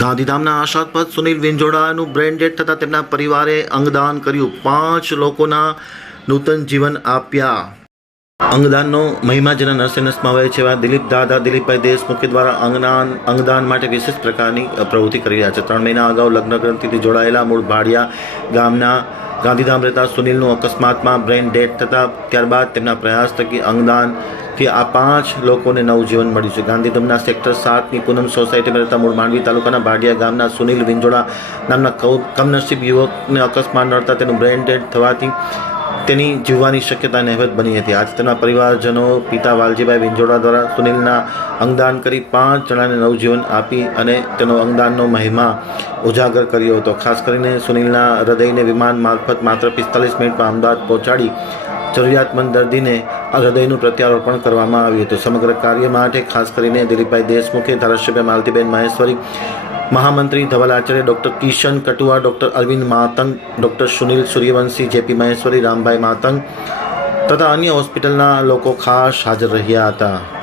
ગાંધીધામના આશાસ્પદ Sunil વિંજોડાનું brain dead થતાં તેમના પરિવારે અંગદાન કર્યું. પાંચ લોકોના નૂતન જીવન આપ્યા. અંગદાનનો મહિમા જેના નરસે નસમાં હોય છે એવા દિલીપ દાદા, દિલીપભાઈ દેશમુખી દ્વારા અંગદાન અંગદાન માટે વિશેષ પ્રકારની પ્રવૃત્તિ કરી રહ્યા છે. ત્રણ મહિના અગાઉ લગ્ન ગ્રંથિથી જોડાયેલા મૂળ ભાડિયા ગામના ગાંધીધામ રહેતા સુનિલનું અકસ્માતમાં બ્રેન ડેડ થતાં ત્યારબાદ તેમના પ્રયાસ થકી અંગદાનથી આ પાંચ લોકોને નવું જીવન મળ્યું છે. ગાંધીધામના સેક્ટર સાતની પૂનમ સોસાયટીમાં રહેતા મૂળ માંડવી તાલુકાના ભાડિયા ગામના સુનિલ વિંજોડા નામના કમનસીબ યુવકને અકસ્માત નડતા તેનું બ્રેન ડેડ થવાથી તેની જીવવાની શક્યતા નહેવત બની હતી. આજ તેના પરિવારજનો પિતા વાલજીભાઈ વિંજોડા દ્વારા સુનિલના અંગદાન કરી પાંચ જણાને નવજીવન આપી અને તેનો અંગદાનનો મહિમા ઉજાગર કર્યો હતો. ખાસ કરીને સુનિલના હૃદયને વિમાન મારફત માત્ર પિસ્તાલીસ મિનિટમાં અમદાવાદ પહોંચાડી જરૂરિયાતમંદ દર્દીને હૃદયનું પ્રત્યારોપણ કરવામાં આવ્યું હતું. સમગ્ર કાર્ય માટે ખાસ કરીને દિલીપભાઈ દેશમુખે ધારાસભ્ય માલતીબેન મહેશ્વરી, મહામંત્રી Dhaval Acharya, doctor Kishan Katua, doctor Arvind Matang, doctor Sunil Suryavanshi, JP Maheshwari, Rambhai Matang તથા અન્ય હોસ્પિટલના લોકો ખાસ હાજર રહ્યા હતા.